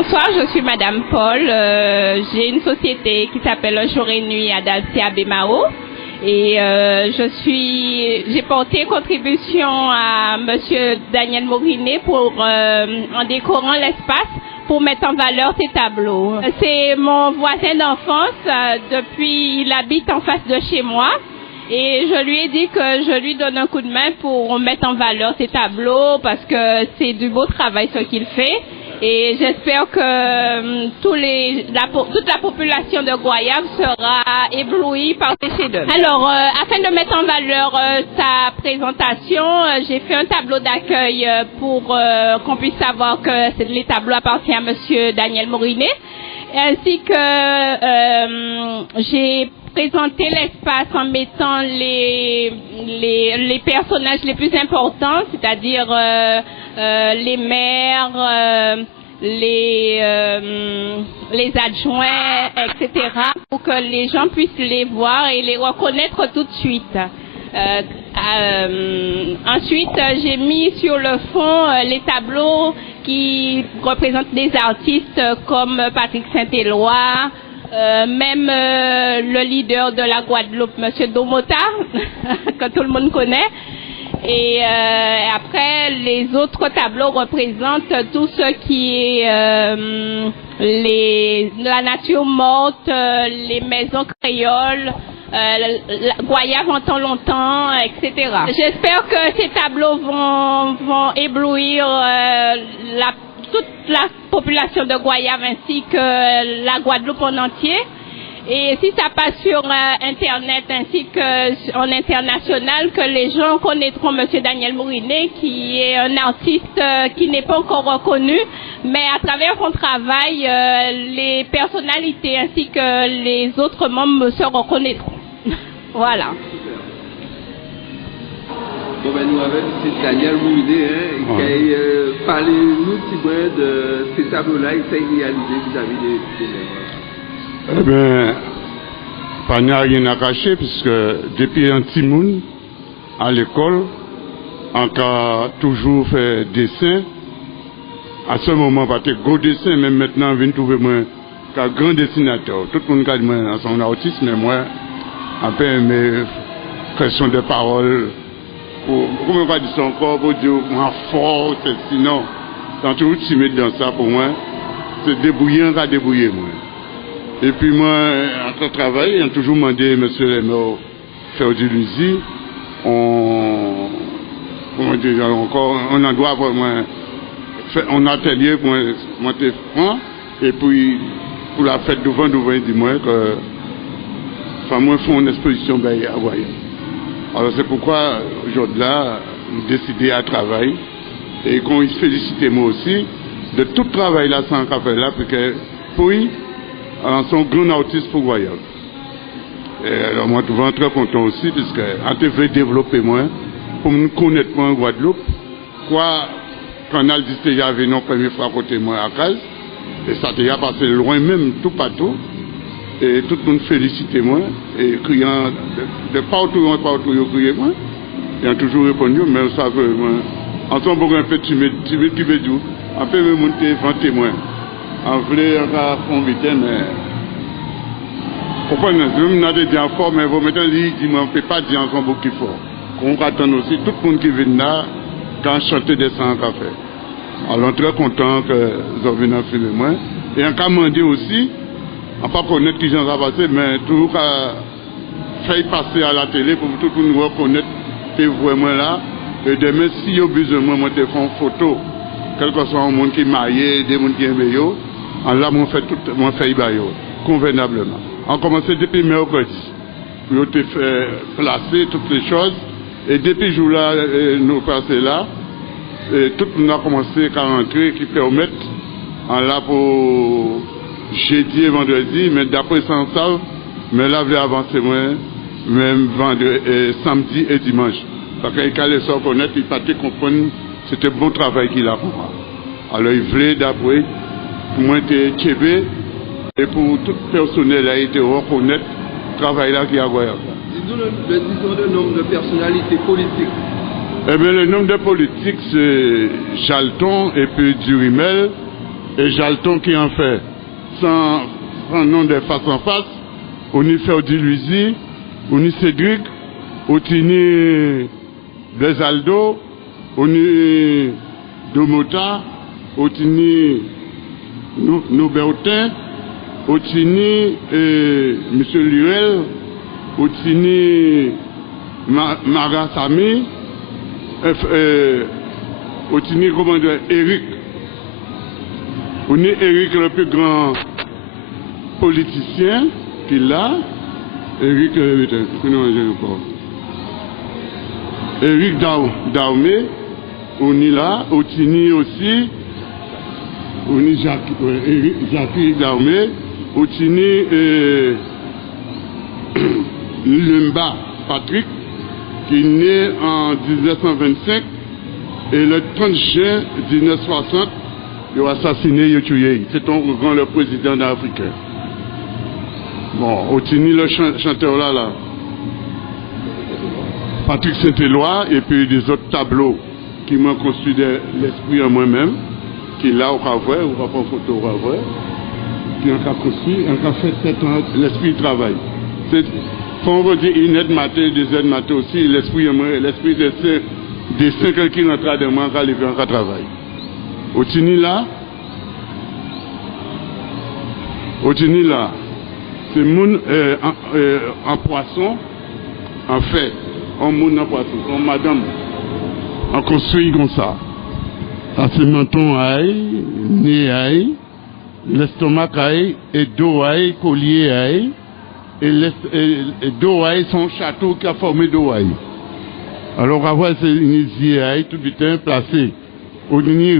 Bonsoir, je suis Madame Paul. J'ai une société qui s'appelle Jour et Nuit à Dalcia Bemao. Et j'ai porté contribution à Monsieur Daniel Morinet en décorant l'espace pour mettre en valeur ses tableaux. C'est mon voisin d'enfance. Depuis, il habite en face de chez moi. Et je lui ai dit que je lui donne un coup de main pour mettre en valeur ses tableaux parce que c'est du beau travail ce qu'il fait. Et j'espère que toute la population de Goyave sera éblouie par ces chefs-d'œuvre. Alors, afin de mettre en valeur sa présentation, j'ai fait un tableau d'accueil pour qu'on puisse savoir que les tableaux appartiennent à Monsieur Daniel Morinet, ainsi que j'ai présenté l'espace en mettant les personnages les plus importants, c'est-à-dire les maires, les adjoints, etc., pour que les gens puissent les voir et les reconnaître tout de suite. Ensuite, j'ai mis sur le fond les tableaux qui représentent des artistes comme Patrick Saint-Éloi, même le leader de la Guadeloupe, Monsieur Domota, que tout le monde connaît. Et après, les autres tableaux représentent tout ce qui est la nature morte, les maisons créoles, Goyave en temps longtemps, etc. J'espère que ces tableaux vont éblouir toute la population de Goyave ainsi que la Guadeloupe en entier. Et si ça passe sur Internet ainsi qu'en international, que les gens connaîtront Monsieur Daniel Morinet, qui est un artiste qui n'est pas encore reconnu, mais à travers son travail, les personnalités ainsi que les autres membres se reconnaîtront. Voilà. Bon, ben, nous avons M. Daniel Morinet, qui a parlé nous petit peu de ces tableaux-là, il s'est réalisé vis-à-vis des eh bien, pas rien à cacher, puisque depuis un petit monde à l'école, on a toujours fait dessin. À ce moment, pas de gros dessin, même maintenant, on vient trouver moi un grand dessinateur. Tout le monde a dit moi, son autisme, mais moi, un peu mes questions de parole, comment on va dire ça encore, pour dire, moi, fort, sinon, quand toujours timide dans ça, pour moi, c'est débrouiller, on va débrouiller, moi. Et puis moi, en train de travailler, j'ai toujours demandé à M. le maire Ferdi Luzi, on doit avoir un atelier pour monter franc, et puis pour la fête du vent, dis-moi que moi font une exposition à Goyave. Alors c'est pourquoi aujourd'hui là, j'ai décidé à travailler, et qu'on félicite moi aussi de tout le travail là sans café là, parce que pour alors, son grand artiste pour Goyave. Alors, moi, je suis très content aussi, puisque on devait développer moi, pour me connaître moi en Guadeloupe. Quoi, Canal d'Isté, j'avais une première fois à côté moi à Caz, et ça a passé loin même, tout partout. Et tout le monde félicitait moi, et criant de partout, ils criaient moi. Ils ont toujours répondu, mais vous savez, moi, en tant un peu timide qui veut dire, on peut me monter, vanter moi. On voulait encore conviter, mais comprenez, je me dis dire fort, mais vous mettez dit, on ne peut pas dire encore beaucoup plus fort. On attend aussi tout le monde qui vient là, quand chanter des sangs en café. Alors, très content que vous avez venu filmer moi. Et on a demandé aussi, on ne peut pas connaître qui j'en ai passé, mais tout faire passer à la télé pour tout le monde reconnaître que vous moi là. Et demain, si vous avez besoin de moi, je vais faire une photo, quel que soit un monde qui est marié, des gens qui sont meilleurs. Alors là, on fait tout, on fait convenablement. On commence depuis mercredi. On a fait placer toutes les choses. Et depuis ce jour-là, nous passons là, et tout le monde a commencé à rentrer qui permettent, là pour jeudi et vendredi, mais d'après ça, on savent, mais là, je vais avancer moins, même samedi et dimanche. Parce qu'il allait se reconnaître, il ne comprendre, c'était un bon travail qu'il a fait. Alors, il voulait d'après, pour moi, être Tchébé, et pour tout le personnel, il était reconnaître le travail là qu'il a à Goyave. Disons le nombre de personnalités politiques. Eh bien, le nombre de politiques, c'est Chalton et puis Durimel, et Jalton qui en fait sans nom de face en face, on y fait Odiluisi, on y Cédric, on y Blaise Aldo, on y Domota, on y Nobertin, on y M. Lurel, on y Marasami, on y commandeur Eric. On est Eric, le plus grand politicien qu'il a. Eric, Eric Daumé, on est là. On est aussi, on est Jacques Daumé, on est Lumba Patrick, qui est né en 1925 et le 30 juin 1960. Ils ont assassiné, ils ont tué. C'est le président africain. Bon, au Tini, le chanteur là. Patrick Saint-Éloi, et puis des autres tableaux qui m'ont construit l'esprit en moi-même, qui là, on va voir, on va prendre photo, on va voir, qui ont construit, on a fait 7 ans, l'esprit travail. Quand on veut dire une aide matin, deux aides matin aussi, l'esprit des 5 ans qui rentrent de moi, on va lever un travail. Au Tini là, c'est moun en poisson, en fait, en moun en poisson, en madame, en construit comme ça. Ça c'est menton aïe, nez aïe, l'estomac aïe, et dos aïe, collier aïe, et dos aïe, son château qui a formé dos aïe. Alors avant c'est une isier aïe, tout bien placé. On y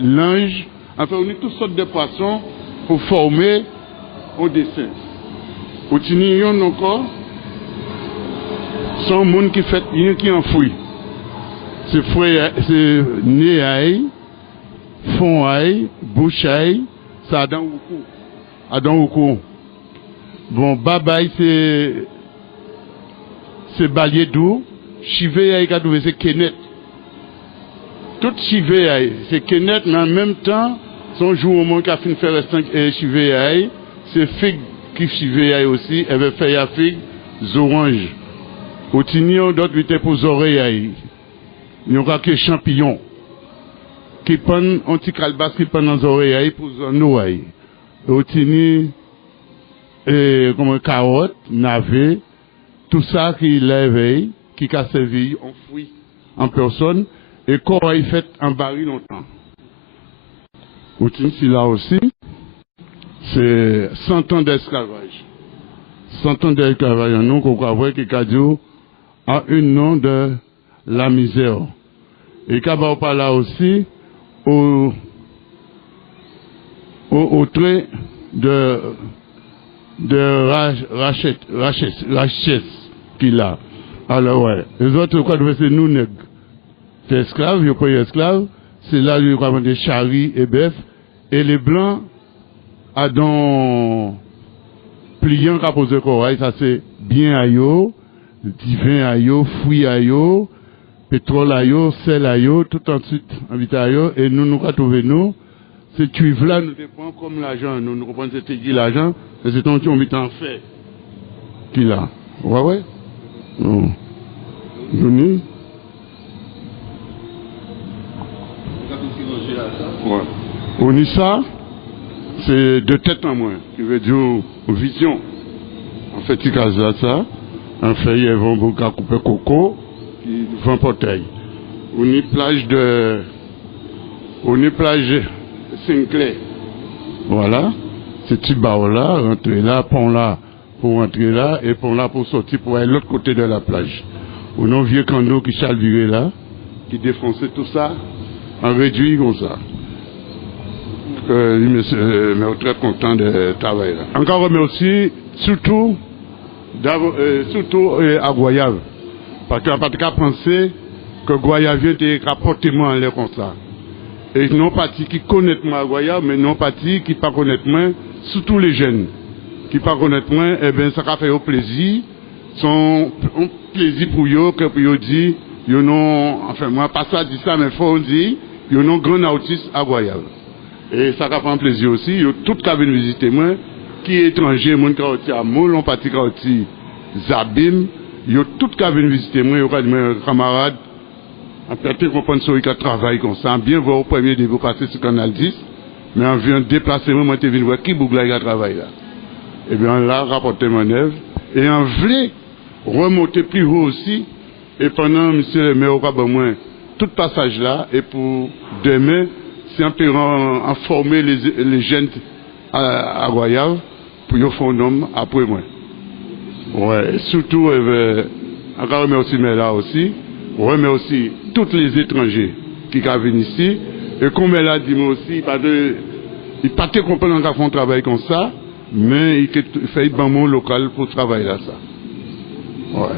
l'ange, enfin on y toutes sortes de poissons pour former au dessin. On y a encore son monde qui fait rien qui enfoui. C'est nez aïe, fond aïe, bouche aïe, c'est Adam Oukou. Bon, babaï c'est balier d'eau, chivé aïe kadoué c'est kenet. Tout chivé c'est kenet, mais en même temps, son jour au moins qu'a fait faire chivé c'est figue qui chivé aussi, elle veut faire figue, orange. Au tignon d'autres étaient pour oreilles. Il y a que champignons qui prennent un petit calbas qui prennent dans les oreilles pour nos oreilles. Au tignon, comme carotte, navet, tout ça qui lève, qui a servi en fruit en personne. Et qu'on a fait en baril longtemps. Au Tinsi là aussi, c'est 100 ans d'esclavage. 100 ans d'esclavage, nous, qu'on voit que Kadio a un nom de la misère. Et Kabao par là aussi, au trait de Rachès qu'il a. Alors ouais, les autres, quoi, c'est nous nègres. C'est esclave, il n'y a pas esclave, c'est là qu'il y a des charis et bœufs, et les blancs, à dans pliant qu'à poser corail, ça c'est bien à yo, divin à yo, fruit à yo, pétrole à yo, sel à yo, tout ensuite invité à yo, et nous trouvons nous, ce cuivre là nous dépend comme l'argent, nous comprenons c'est qui l'argent, et c'est ton on en fait, qui là, ouais, non, nous. Ouais. Onissa, c'est de tête en moins, qui veut dire vision. En fait, il y a ça, en fait, il y a un bouquin coupé coco, qui vend portail. On y plage Saint-Clair. Voilà, c'est petit barreau là, rentrer là, pont là, pour rentrer là, et pont là pour sortir pour aller de l'autre côté de la plage. On a un vieux canot qui chalvirait là, qui défonçait tout ça, en réduit comme ça. Mais très content de travailler là. Encore remercie surtout à Goyave. Parce qu'on n'a pas qu'à penser que Goyave vient de rapporter moi en l'air comme ça. Et non parti qui connaissent moi à Goyave, mais non parti qui ne pas connaissent moi, surtout les jeunes. Qui ne pas connaissent moi, eh bien ça va faire au plaisir. Son plaisir pour eux, que pour eux dire, ils n'ont, enfin moi pas ça dit ça, mais il faut dire, ils ont un grand autiste à Goyave. Et ça va prendre plaisir aussi. Il y a tout qui viennent visiter moi, qui est étranger, mon qui à Moulon, parti qui Zabim, il y a tout qui viennent visiter moi, il y a mes camarades, après tout comprendre ce qui travaille comme ça, bien voir au premier début passer sur Canal 10, mais on vient déplacer moi, je viens voir qui Bougla qui travaille là. Et bien là, rapporter mon œuvre, et on voulait remonter plus haut aussi, et pendant, monsieur le maire, moi, tout passage là, et pour demain, c'est un peu en former les jeunes à Royal pour y faire un homme après moi. Ouais, surtout, encore remercier là aussi, remercier tous les étrangers qui viennent ici, et comme elle a dit moi aussi, il pas te comprendre qu'on fait un travail comme ça, mais il fait un bon local pour travailler là ça. Ouais.